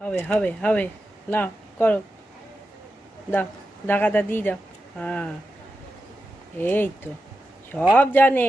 হবে হবে হবে, নাও করো, দাও, ঢাকাটা দিয়ে দাও। হ্যাঁ, এই তো সব জানে।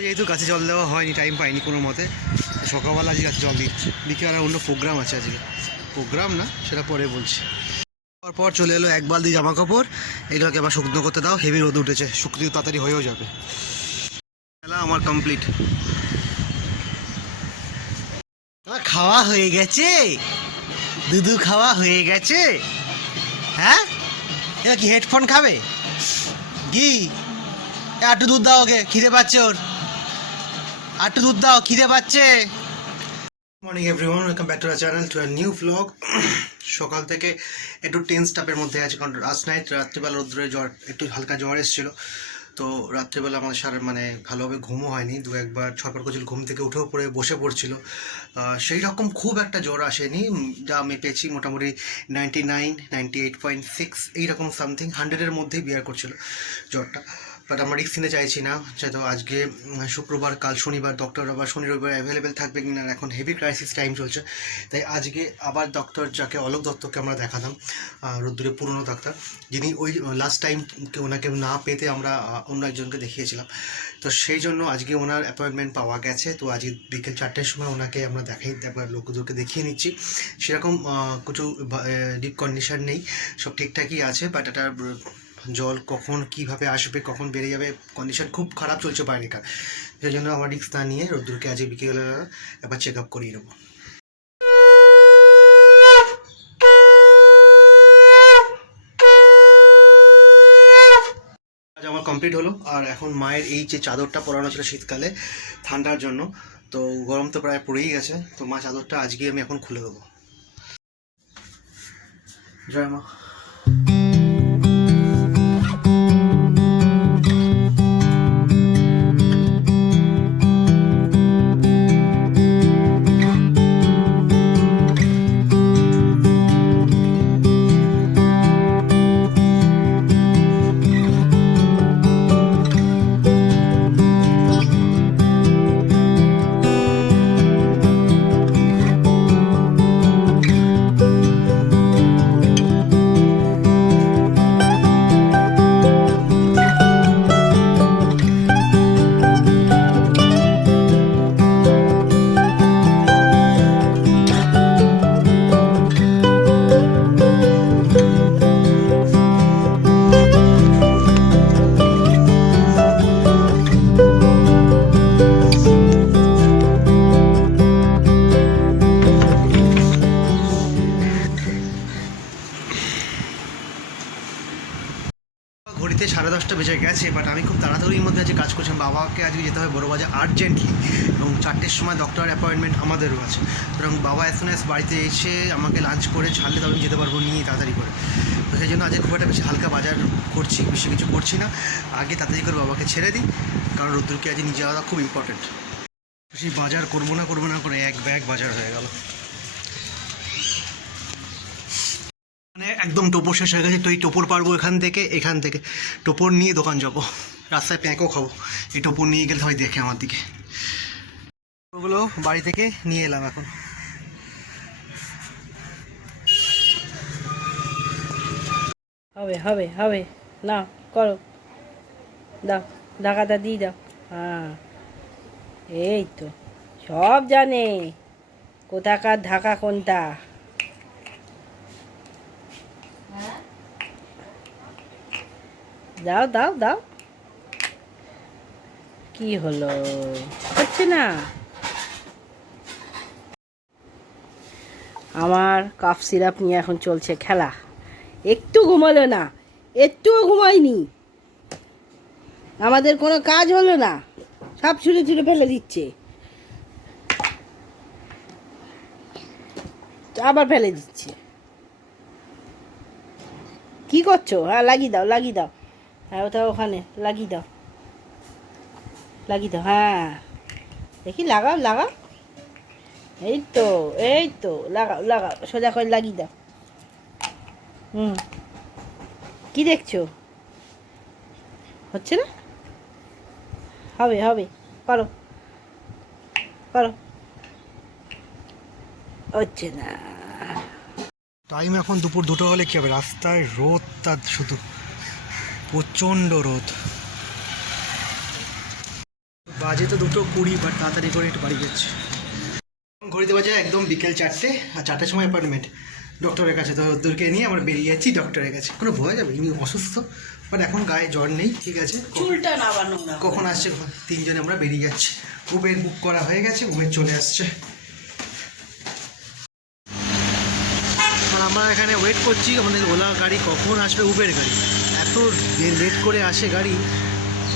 যেহেতু গাছে জল দেওয়া হয়নি, টাইম পাইনি কোনো মতে, সকালবেলা আজকে গাছে জল দিচ্ছি। বিকেলে অন্য প্রোগ্রাম আছে, আজকে প্রোগ্রাম না, সেটা পরে বলছি। তারপর চলে এলো এক বালতি জামা কাপড়, এগুলোকে আবার শুকনো করতে দাও। হেভি রোদ উঠেছে, শুকনো তাড়াতাড়ি হয়েও যাবে। খেলা আমার কমপ্লিট। তোমার খাওয়া হয়ে গেছে? দুধু খাওয়া হয়ে গেছে? হ্যাঁ, এবার কি হেডফোন খাবে কি? একটু দুধ দাও ওকে, খিদে পাচ্ছে ওর। একটু দুধ দাও, খিদে পাচ্ছে। Morning everyone, welcome back to our channel, to a new blog. সকাল থেকে একটু টেন্স টাপের মধ্যে আছে, কারণ রাত্রিবেলা রোদ্রের জ্বর, একটু হালকা জ্বর এসেছিলো। তো রাত্রিবেলা আমাদের মানে ভালোভাবে ঘুমও হয়নি, দু একবার ছটফট করছিল, ঘুম থেকে উঠেও পড়ে বসে পড়ছিল। সেই রকম খুব একটা জ্বর আসেনি, যা আমি পেয়েছি মোটামুটি 98.6 এইরকম সামথিং, 100-এর মধ্যেই বিয়ার করছিল জ্বরটা। বাট আমরা রিস্ক নিতে চাইছি না, যেহেতু আজকে শুক্রবার, কাল শনিবার, ডক্টর আবার শনি রবিবার অ্যাভেলেবেল থাকবে কিনা, এখন হেভি ক্রাইসিস টাইম চলছে। তাই আজকে আবার ডক্টর, যাকে অলোক দত্তকে আমরা দেখাতাম, রোদ্দুরের পুরনো ডাক্তার, যিনি ওই লাস্ট টাইম ওনাকে না পেতে আমরা অন্য একজনকে দেখিয়েছিলাম, তো সেই জন্য আজকে ওনার অ্যাপয়েন্টমেন্ট পাওয়া গেছে। তো আজকে বিকেল 4টের সময় ওনাকে আমরা একবার লোকদেরকে দেখিয়ে নিচ্ছি। সেরকম কিছু ডিপ কন্ডিশন নেই, সব ঠিকঠাকই আছে। বাট এটা জল কখন কিভাবে আসবে, কখন বেড়ে যাবে, কন্ডিশন খুব খারাপ চলছে বাইরেকার, সেই জন্য আমার রিস্ক না নিয়ে রোদ্দুরকে আজকে বিকেলে একবার চেক আপ করিয়ে নেবো। আজ আমার কমপ্লিট হলো। আর এখন মায়ের এই যে চাদরটা পরানো ছিল শীতকালে ঠান্ডার জন্য, তো গরম তো প্রায় পড়েই গেছে, তো মা চাদরটা আজকে আমি এখন খুলে দেবো। জয় মা। ঘড়িতে 10:30 বেজে গেছে, বাট আমি খুব তাড়াতাড়ির মধ্যে আজকে কাজ করছিলাম। বাবাকে আজকে যেতে হবে বড়বাজার আর্জেন্টলি, এবং 4টের সময় ডক্টর অ্যাপয়েন্টমেন্ট আমাদেরও আছে। সুতরাং বাবা অ্যাজ সুন অ্যাজ বাড়িতে এসে আমাকে লাঞ্চ করে ছাড়লে তবে আমি যেতে পারবো নিয়ে তাড়াতাড়ি করে। তো সেই জন্য আজকে খুব একটা বেশি হালকা বাজার করছি, বেশি কিছু করছি না। আগে তাড়াতাড়ি করে বাবাকে ছেড়ে দিই, কারণ রোদ্দুরকে আজকে নিয়ে যাওয়া খুব ইম্পর্টেন্ট। বেশি বাজার করবো না করে এক ব্যাগ বাজার হয়ে গেল। মানে একদম টোপর শেষ হয়ে গেছে, তো এই টোপর পারবো এখান থেকে টোপর নিয়ে দোকান যাবো, রাস্তায় প্যাঁকও খাবো। এই টোপর নিয়ে গেলে হয় দেখে আমার দিকে। ওগুলো বাড়ি থেকে নিয়ে এলাম এখন। হবে হবে হবে, নাও করো, দাও, ঢাকাটা দিয়ে দাও। হ্যাঁ, এই তো সব জানে, কোথাকার ঢাকা কোনটা। দাও দাও দাও। কি হলো, হচ্ছে না? আমার কাফ সিরাপ নিয়ে এখন চলছে খেলা। একটু ঘুমালো না, একটুও ঘুমায়নি। আমাদের কোনো কাজ হলো না, সব ছুঁড়ে ছুঁড়ে ফেলে দিচ্ছে, আবার ফেলে দিচ্ছে। কি করছো? হ্যাঁ লাগিয়ে দাও, লাগিয়ে দাও। হ্যাঁ ওটা ওখানে লাগিয়ে দাও, লাগিয়ে দাও। হ্যাঁ দেখি, লাগাও লাগাও। এই তো, এই তো, লাগাও লাগাও, সোজা করে লাগিয়ে দাও। হুম, কি দেখছো? হচ্ছে না? হবে হবে, করো করো। হচ্ছে না। টাইম এখন দুপুর 2টা হলে কী হবে, রাস্তায় রোদটা শুধু প্রচণ্ড রোদ। বাজে তো 2:20, বাট তাড়াতাড়ি করে একটু বাড়ি যাচ্ছে। ঘড়িতে বাজে একদম বিকেল 4টে, আর 4টার সময় অ্যাপয়েন্টমেন্ট ডক্টরের কাছে। তো রোদ্দুরকে নিয়ে আমরা বেরিয়ে যাচ্ছি ডক্টরের কাছে। কোনো ভয় যাবে, ইনি অসুস্থ, বাট এখন গায়ে জ্বর নেই, ঠিক আছে। চুলটা নামানো না। কখন আসছে? 3জনে আমরা বেরিয়ে যাচ্ছি। উবের বুক করা হয়ে গেছে, উবের চলে আসছে। আর আমরা এখানে ওয়েট করছি, আমাদের ওলা গাড়ি কখন আসবে, উবের গাড়ি এত লেট করে আসে গাড়ি।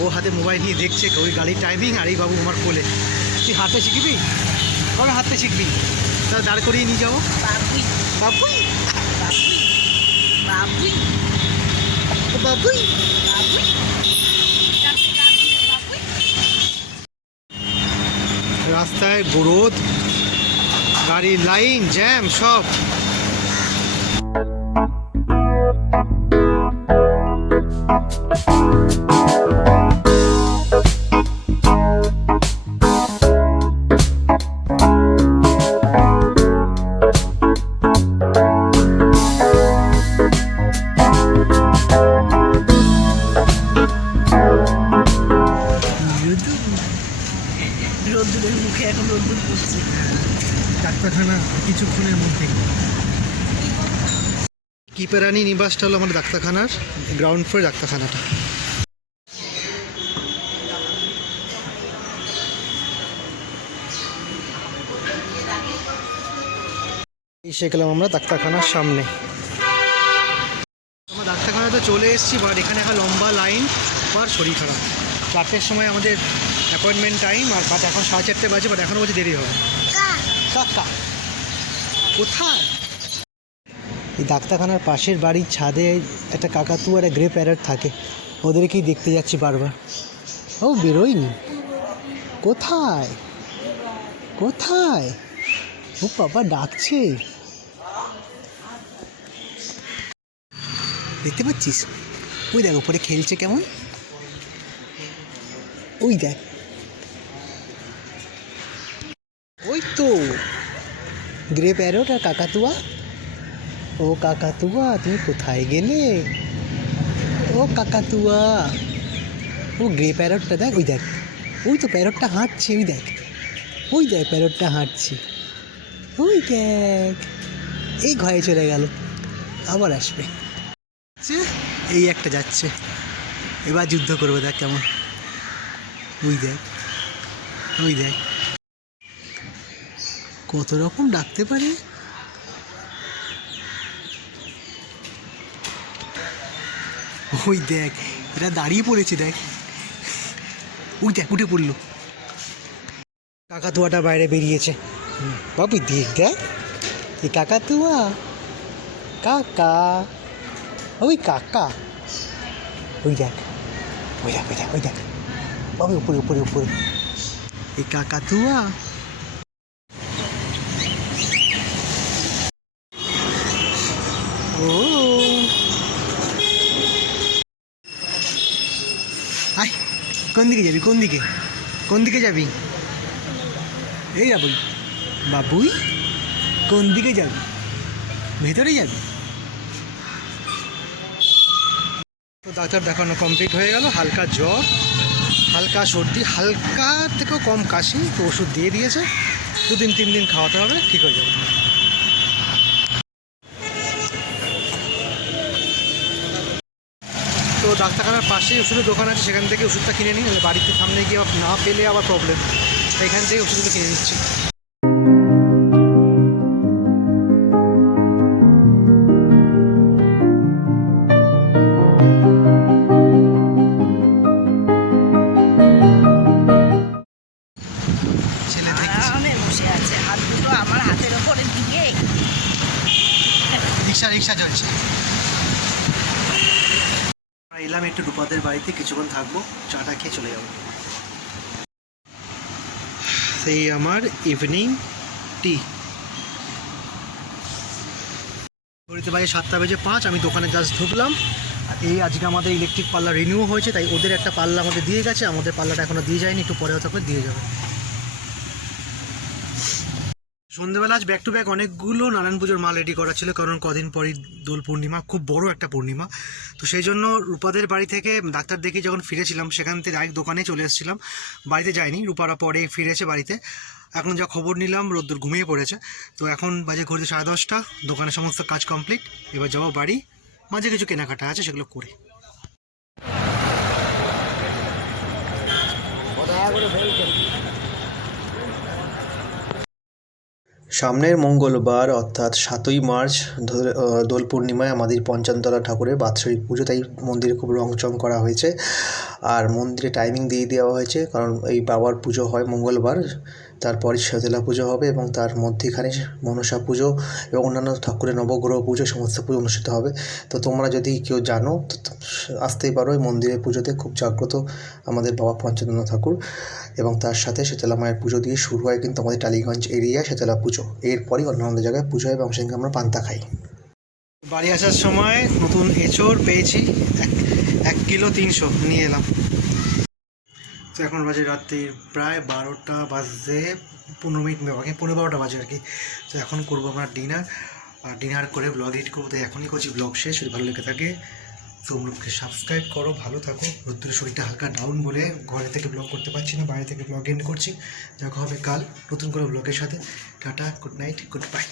ও হাতে মোবাইল নিয়ে দেখছে ওই গাড়ির টাইমিং, আর এই বাবু আমার কোলে। তুই হাঁটতে শিখবি? কবে হাঁটতে শিখবি? তা দাঁড় করিয়ে নিয়ে যাবো। বাবুই বাবুই বাবুই বাবুই। বাবুই। রাস্তায় রোদ, গাড়ির লাইন জ্যাম সব। রোদ্দুরের মুখে এখন রোদ্দুর পড়ছে। ডাক্তারখানা কিছুক্ষণের মধ্যে। কিপেরানি নিবাসটা হলো আমাদের ডাক্তারখানার গ্রাউন্ড ফ্লোর ডাক্তারখানাটা। এসে গেলাম আমরা ডাক্তারখানার সামনে। আমরা ডাক্তারখানাতে চলে এসেছি, বাট এখানে একটা লম্বা লাইন, আর শরীর খারাপ। 4টের সময় আমাদের অ্যাপয়েন্টমেন্ট টাইম, আর বাট এখন 4:30 বাজে, বাট এখনও বলছে দেরি হবে। কাকা কোথায়? এই ডাক্তারখানার পাশের বাড়ির ছাদে একটা কাকাতুয়া আর গ্রে প্যারট থাকে, ওদেরকেই দেখতে যাচ্ছি বারবার। ও বেরোয়নি, কোথায় কোথায়? ও বাবা ডাকছে, দেখতে পাচ্ছিস? ওই দেখ উপরে খেলছে কেমন, ওই দেখ, ওই তো গ্রে প্যারট আর কাকাতুয়া। ও কাকাতুয়া তুমি কোথায় গেলে? ও কাকাতুয়া, ও গ্রে প্যারটটা দেখ, ওই দেখ, ওই তো প্যারটটা হাঁটছে, ওই দেখ, ওই দেখ প্যারটটা হাঁটছে, ওই দেখ। এই ঘরে চলে গেল, আবার আসবে। এই একটা যাচ্ছে, এবার যুদ্ধ করবে, দেখ কেমন। ওই দেখ, ওই দেখ, কত রকম ডাকতে পারে। ওই দেখ, এটা দাঁড়িয়ে পড়েছে, দেখ, ওই দেখ উঠে পড়লো। কাকাতুয়াটা বাইরে বেরিয়েছে, বাবু দেখ দেখ, এই কাকাতুয়া, কাকা, ওই কাকা, ওই দেখ, ওই দেখ, ওই দেখ, ওই দেখ বাবু, উপরে উপরে উপরে, এই কাকাতুয়া। ও আয়, কোন দিকে যাবি, কোন দিকে, কোন দিকে যাবি? এই বাবুই, বাবুই কোন দিকে যাবি? ভেতরে যাবি? তো ডাক্তার দেখানো কমপ্লিট হয়ে গেল। হালকা জ্বর, হালকা সর্দি, হালকা থেকেও কম কাশি, তো ওষুধ দিয়ে দিয়েছে। 2-3 দিন খাওয়াতে হবে, ঠিক হয়ে যাবে। তো ডাক্তারখানার পাশেই ওষুধের দোকান আছে, সেখান থেকে ওষুধটা কিনে নিই, বাড়িতে সামনে গিয়ে না পেলে আবার প্রবলেম, এখান থেকে ওষুধগুলো কিনে নিচ্ছি। আরামে বসে আছে, হাত দুটো আমার হাতের ওপরে দিয়ে। রিক্সা চলছে। এলাম একটু রূপাদের বাড়িতে, কিছুক্ষণ থাকবো, চাটা খেয়ে চলে যাবো। সেই আমার ইভিনিং টি। ঘড়িতে বাজে 7:05, আমি দোকানে জাস্ট ঢুকলাম। এই আজকে আমাদের ইলেকট্রিক পাল্লা রিনিউ হয়েছে, তাই ওদের একটা পাল্লা আমাদের দিয়ে গেছে, আমাদের পাল্লাটা এখনও দিয়ে যায়নি, একটু পরে হয়তো দিয়ে যাবে। সন্ধ্যেবেলা আজ ব্যাক টু ব্যাক অনেকগুলো নারায়ণ পুজোর মাল রেডি করা ছিল, কারণ কদিন পরই দোল পূর্ণিমা, খুব বড় একটা পূর্ণিমা। তো সেই জন্য রূপাদের বাড়ি থেকে ডাক্তার দেখে যখন ফিরেছিলাম, সেখান থেকে ডাইরেক্ট দোকানে চলে এসেছিলাম, বাড়িতে যাইনি। রূপারা পরে ফিরেছে বাড়িতে। এখন যা খবর নিলাম, রোদ্দুর ঘুমিয়ে পড়েছে। তো এখন বাজে ঘড়িতে 10:30, দোকানের সমস্ত কাজ কমপ্লিট। এবার যাবো বাড়ি, মাঝে কিছু কেনাকাটা আছে সেগুলো করে। সামনের মঙ্গলবার অর্থাৎ 7ই মার্চ দোল পূর্ণিমায় আমাদের পঞ্চানতলা ঠাকুরের বাৎসরিক পুজো, তাই মন্দিরে খুব রংচং করা হয়েছে। আর মন্দিরে টাইমিং দিয়ে দেওয়া হয়েছে, কারণ এই বাবার পুজো হয় মঙ্গলবার, তারপরে শীতলা পুজো হবে এবং তার মধ্যেখানে মনসা পুজো এবং অন্যান্য ঠাকুরের নবগ্রহ পুজো, সমস্ত পুজো অনুষ্ঠিত হবে। তো তোমরা যদি কেউ জানো তো আসতেই পারো। এই মন্দিরের পুজোতে খুব জাগ্রত আমাদের বাবা পঞ্চানন ঠাকুর, এবং তার সাথে শীতলা মায়ের পুজো দিয়ে শুরু হয় কিন্তু আমাদের টালিগঞ্জ এরিয়া শীতলা পুজো। এরপরই অন্যান্য জায়গায় পুজো হয় এবং সেখানে আমরা পান্তা খাই। বাড়ি আসার সময় নতুন এঁচোড় পেয়েছি, 1 কিলো 300 নিয়ে এলাম। তো এখন বাজে রাত্রি প্রায় 12টা বাজে 15 মিনিট বাকি, 12:15 বাজে আর কি। তো এখন করবো আমরা ডিনার, আর ডিনার করে ব্লগ এডিট করবো। তো এখনই করছি ব্লগ শেষ। যদি ভালো লেগে থাকে সোমরূপকে সাবস্ক্রাইব করো, ভালো থাকো। রোদ্দুরের শরীরটা হালকা ডাউন বলে ঘরে থেকে ব্লগ করতে পারছি না, বাইরে থেকে ব্লগ এন্ড করছি। দেখা হবে কাল নতুন করে ব্লগের সাথে। Tata, good night, good bye.